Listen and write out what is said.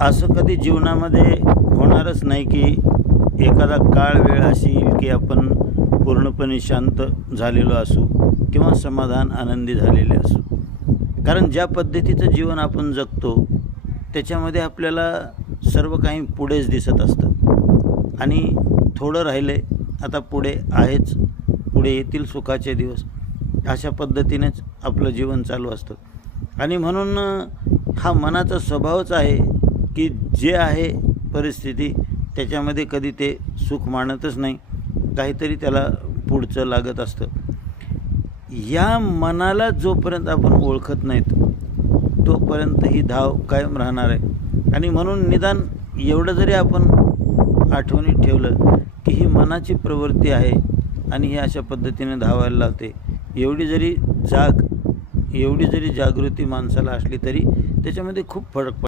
असं कधी जीवनामध्ये होणारच नाही की एखादा काळ वेळ अशी येईल की आपण पूर्णपणे शांत झालेलो असू किंवा समाधान आनंदी झालेले असू. कारण ज्या पद्धतीचं जीवन आपण जगतो त्याच्यामध्ये आपल्याला सर्व काही पुढेच दिसत असतं आणि थोडं राहिलं आहे, आता पुढे आहेच, पुढे येतील सुखाचे दिवस, अशा पद्धतीनेच आपलं जीवन चालू असतं. आणि म्हणून हा मनाचा स्वभावच आहे की जे आहे परिस्थिती त्याच्यामध्ये कधी ते सुख मानतच नाही, काहीतरी त्याला पुढचं लागत असतं. या मनाला जोपर्यंत आपण ओळखत नाहीत तोपर्यंत ही धाव कायम राहणार आहे. आणि म्हणून निदान एवढं जरी आपण आठवणीत ठेवलं की ही मनाची प्रवृत्ती आहे आणि ही अशा पद्धतीने धावायला लावते, एवढी जरी जागृती माणसाला असली तरी त्याच्यामध्ये खूप फरक पडतो.